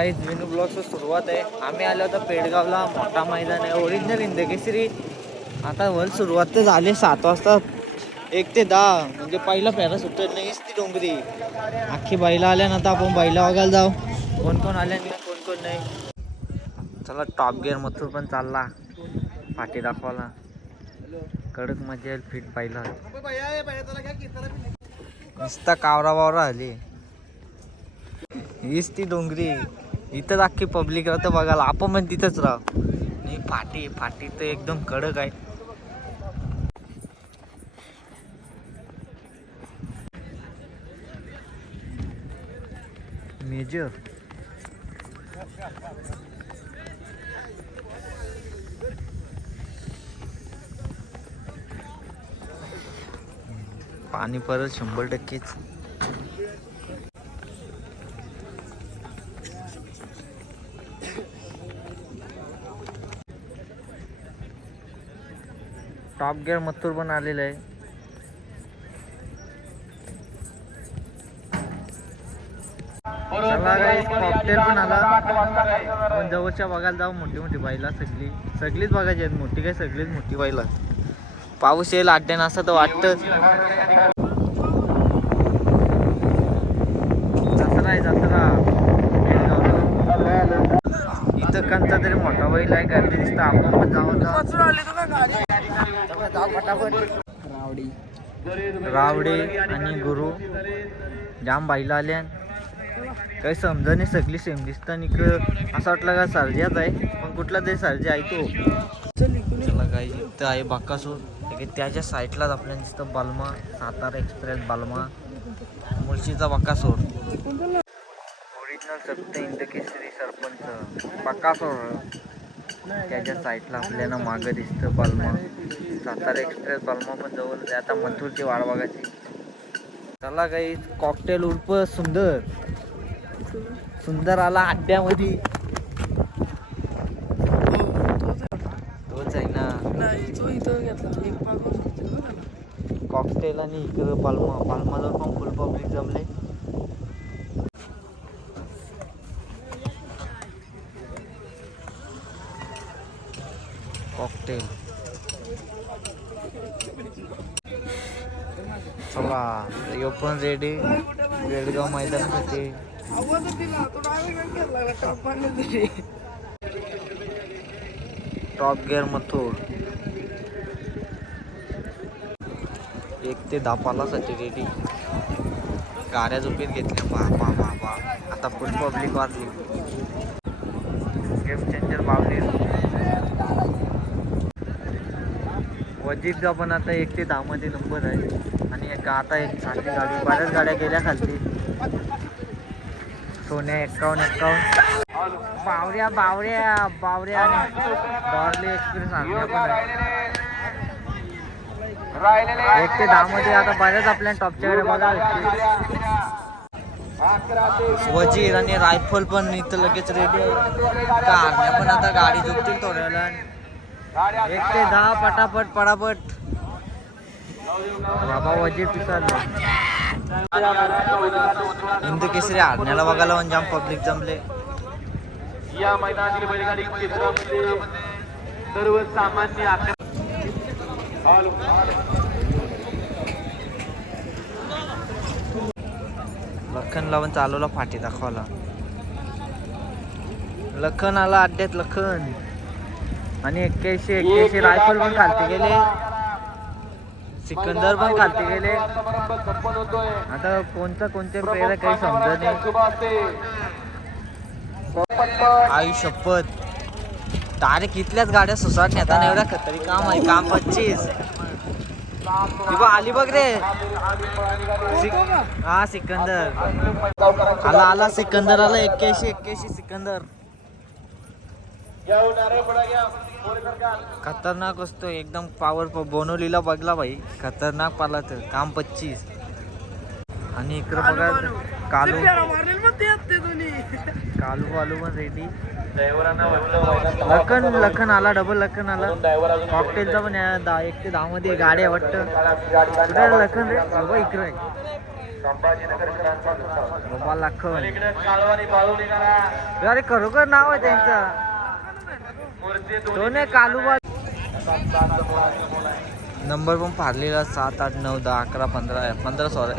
काही विनू ब्लॉगचं सुरुवात आहे. आम्ही आलो होतो पेडगावला मोठा मैदान आहे ओरिजिनल इंदकेसरी आता वर सुरुवात तर झाली सात वाजता एक ते दहा म्हणजे पहिला फेरा सुटत नाहीच ती डोंगरी. अख्खी बैला आल्या ना आता आपण बैला बघायला जाऊ. कोण कोण आल्या नाही कोण कोण नाही. चला टॉप गिअर मथूर पण चालला. पाठी दाखवायला कडक मजा येईल फिट पाहिला. नुसता कावरा वावरा आली हीच ती डोंगरी. इथंच अख्खी पब्लिक राहतं बघायला. आपण पण तिथंच राह. नाही फाटी फाटी तर एकदम कडक आहे. मेजर पाणी परत शंभर टक्केच. टॉप गेअर मथुर पण आलेलं आहे. चला पण आला. पण जवळच्या बघायला जाऊ मोठी मोठी बाईला सगळी. सगळीच बघायची आहेत मोठी काय सगळीच मोठी बाईला पाऊस येईल अड्ड्यानं असं तर वाटतच जत्रा आहे जत्रा इथं कोणता तरी मोठा बैल आहे गर्दी दिसतं आपण पण जाऊ जाऊ फटाफट रावडे. आणि गुरु. जाम बाईला आल्या काही समजा नाही सगळी सेम दिसतं आणि असं वाटलं का सर्जाच आहे पण कुठला तरी सर्जा आहे तो. चला काही इथं आहे बाकासूर. त्याच्या साईडलाच आपल्याला दिसतं बालमा सातारा एक्सप्रेस बालमा मुळशीचा बाकासूर. ओरिजिनल सप्त इंद केसरी सरपंच. बाकासूर. त्याच्या साईडला आपल्याला मागं दिसतं बालमा सातारा एक्सप्रेस बालमा पण जवळ. आता मथुरची वाट बघायची. चला काही कॉकटेल उर्फ सुंदर. सुंदर आला अड्ड्यामध्ये तोच आहे ना. कॉकटेल आणि इकडं पालमा. पालमाजवळ पण फुल पब्लिक जमले कॉकटेल. चला ओपन पण रेडी बेळगाव मैदानासाठी. आवाज टॉप तरी गिअर मथुर. एक ते दहा पालासाठी रेडी गाड्या झोपेत घेतल्या. बा बा बा बा आता फुल पब्लिक वाजली. गेम चेंजर बावली वजीरचा पण आता एक ते दहामध्ये नंबर आहे. आणि एक आता एक चांगली गाडी बऱ्याच गाड्या गेल्या खालती. सोन्या एक्कावन्न एक्कावन्न. बावऱ्या बावऱ्या बावऱ्या आणि डॉर्ली एक्सप्रेस आणल्या पण आहे. एक ते दहामध्ये आता बऱ्याच आपल्या टॉपच्या गाड्या बघा. वजीर आणि रायफल पण इथं लगेच रेडी आहे. कारण्या पण आता गाडी झुकतील थोड्या वेळानं. एक ते दहा पटापट पटापट बाबा वजीर हिंदू केसरी आरण्याला बघायला पण जाम पब्लिक जमले. या मैदानातील बैलगाडी क्षेत्रामध्ये लखनला पण चालवला फाटी दाखवायला. लखन आला अड्ड्यात लखन. आणि एक्क्याऐंशी एक्क्याऐंशी रायफल पण खालते गेले. सिकंदर पण खालते गेले. आता कोणता कोणत्या प्लेअर काही समजत नाही. शुभ आई शपथ. डायरेक्ट इथल्याच गाड्या सुसाट नेताना एवढ्या खतरी काम आहे. काम पच्चीस. आली बघ रे. हा सिकंदर. आला आला सिकंदर आला. एक्क्याऐंशी एक्क्याऐंशी सिकंदर. खतरनाक असतो एकदम पॉवरफुल बोनोलीला बघला भाई. खतरनाक पाला तर काम पच्चीस. आणि इकडं बघा कालू. कालू वालू पण रेडी लखन लखन आला डबल लखन आला. कॉकटेलचा पण दहा एक ते दहा मध्ये गाडी आहे वाटतं लखन रे? बाबा इकडे गोपाल लाखन. अरे खरोखर नाव आहे त्यांचं. दोन्ही दोन कालूबा नंबर पण फाडलेला सात आठ नऊ दहा अकरा पंधरा पंधरा सॉरी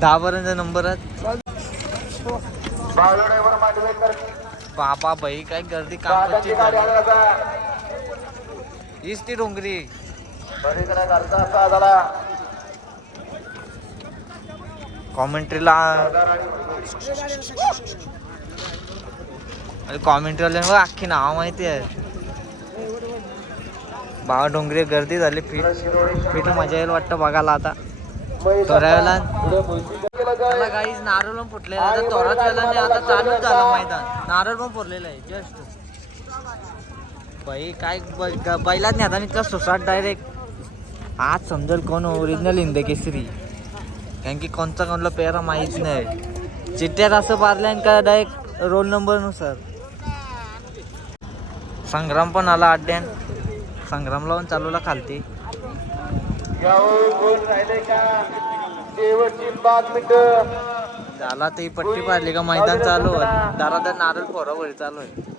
दहा पर्यंत नंबर बाबा बाई काय गर्दी दादाची काम हीच ती डोंगरी. कॉमेंट्रीला कॉमेंट्रीवाले अख्खी नाव माहिती आहे बाबा डोंगरी गर्दी झाली फिट फिट मजा येईल वाटतं बघायला आता. तोरावेला वेळाला काहीच नारळ पण फुटलेला आता थोड्याच नाही आता चालूच झालं मैदान. नारळ पण फुटलेलं आहे जस्ट बाई काय बैलात बैलाच नाही आता इतका सुसाट डायरेक्ट आज समजेल कोण ओरिजिनल हिंद केसरी. कारण की कोणचा कोणला पेरा माहीत नाही. चिठ्ठ्यात असं पारल्यान का डायरेक्ट रोल नंबरनुसार संग्राम पण आला अड्ड्यान. संग्राम लावून चालूला खालती. झाला तर पट्टी पाडली का मैदान चालू आहे तर नारळ फोरावर चालू आहे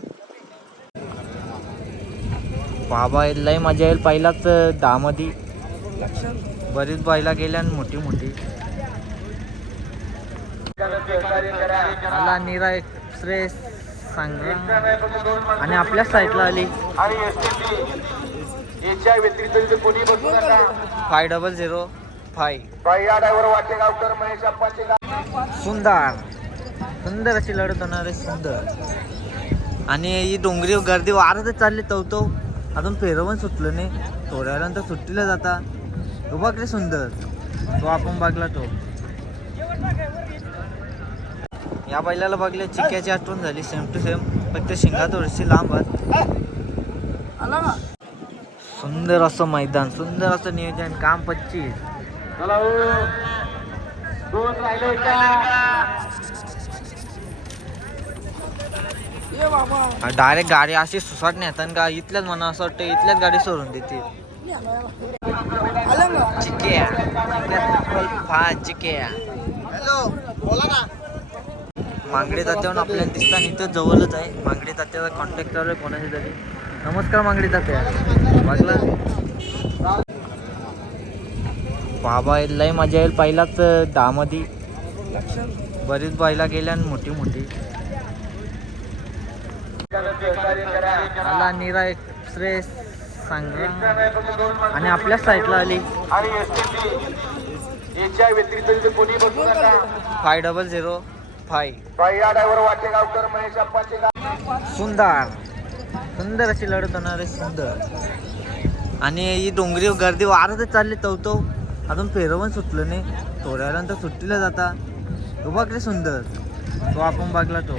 बाबा लय मजा येईल. पहिलाच दहा मधी बरीच बैला गेल्या मोठी मोठी. आला निरा एक्सप्रेस संग्राम आणि आपल्याच साईडला आली. याच्या व्यतिरिक्त कोणी बसू नका. फाय डबल झिरो फाय पहिला ड्रायव्हर वाटेगावकर महेश अप्पाचे सुंदर. सुंदर अशी लढत होणार आहे सुंदर. आणि ही डोंगरी गर्दी वारतच चालली तवतो अजून फेरं पण सुटलं नाही. थोड्या वेळानंतर सुट्टीला जाता. तो बघ रे सुंदर. तो आपण बघला तो. या बैलाला बघले चिक्याची आठवण झाली सेम टू सेम फक्त शिंगा थोडीशी लांब सुंदर असं मैदान सुंदर असं नियोजन काम पच्चीस. चला हो. डायरेक्ट गाडी अशी सुसाट नेतात का इथल्याच म्हणा असं वाटतं इथल्याच गाडी सोडून देते चिक्या चिक्या हॅलो बोला ना. मांगडे तात्यावर आपल्याला दिसता इथं जवळच आहे. मांगडे तात्याचा कॉन्टॅक्ट आहे कोणाशी तरी. नमस्कार मांगडे तात्या. बघला बाबा लय मजा येईल पहिलाच दहा मध्ये बरीच बैला गेल्या आणि मोठी मोठी. निरा एक्सप्रेस संग्राम आणि आपल्याच साईडला आली. फाय डबल झिरो फाय सुंदर. सुंदर अशी लढत होणार आहे सुंदर. आणि ही डोंगरी गर्दी वारतच चालली तवतो अजून फेरं पण सुटलं नाही. थोड्या वेळानंतर सुट्टीला जाता. तो बघ रे सुंदर. तो आपण बघला तो.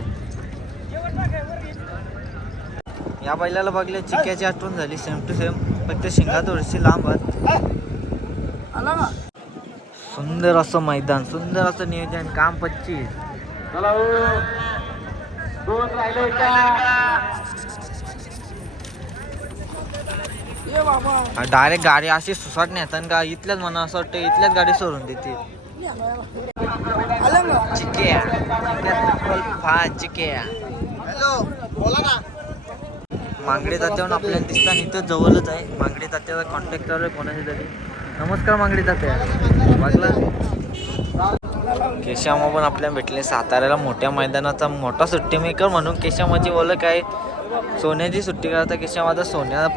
या बैलाला बघले चिक्याची आठवण झाली. सेम टू सेम फक्त शिंगा थोडीशी लांब सुंदर असं मैदान सुंदर असं नियोजन. काम पच्चीस. चला हो. दोन राहिले का ये बाबा. डायरेक्ट गाडी अशी सुसाट नेतात का इथल्याच म्हणा असं वाटतं इथल्याच गाडी सोडून देते. आलं ना. चिक्या. चिक्या. हॅलो बोला ना. मांगडे तात्यावर आपल्याला दिसता इथं जवळच आहे. मांगडे तात्याचा कॉन्टॅक्ट आहे कोणाशी तरी. नमस्कार मांगडे तात्या. केशामा पण आपल्याला भेटले. साताऱ्याला मोठ्या मैदानाचा मोठा सुट्टी मेकर म्हणून केशामाची बोल आहे. सोन्याची सुट्टी करता केशामाचा सोन्याला